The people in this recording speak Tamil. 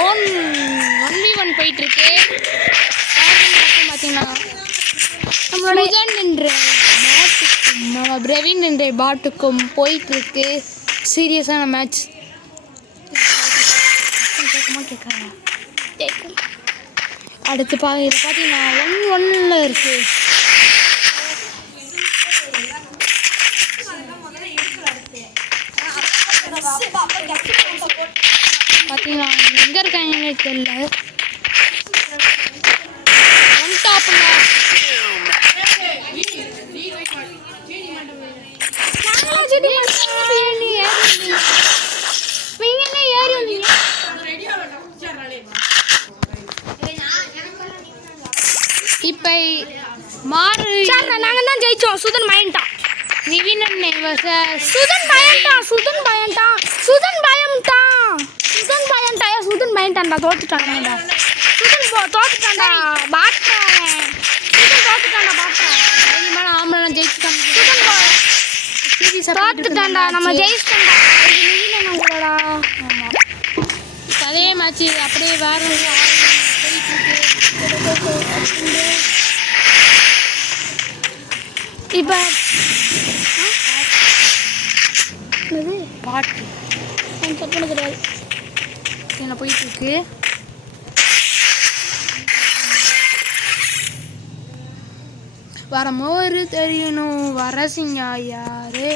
1v1 போயிட்டு இருக்கு. பார்த்தீங்கன்னா நம்மளோட என்ற பாட்டுக்கும் நம்ம பிரவீன் என்ற பாட்டுக்கும் போயிட்டு இருக்கு சீரியஸான மேட்ச். அடுத்து இதை பார்த்தீங்கன்னா 1-1 இருக்கு. பார்த்தீங்கன்னா எங்கே இருக்காங்கன்னு தெரியல. ஒன் டாப்புங்க. இப்போ மாறு நாங்கள் தான் ஜெயிச்சோம். சுதன் பயன்ட்டான். நிவின் சுதன் பயன்ட்டான். தோத்துட்டான்டா. தோத்துட்டான்டா பாட்டான். சுதன் ஆம்பளை ஜெயிச்சுட்டான். தோத்துட்டான்டா. நம்ம ஜெயிச்சிட்டோம்டா. உங்களோட ஆமாம் அதே மேட்ச் அப்படியே வேற ஒரு இப்போ பாட்டு பண்ண கிடையாது என்ன போயிட்டு இருக்கு. வரமோரு தெரியணும் வரசிங்க யாரு.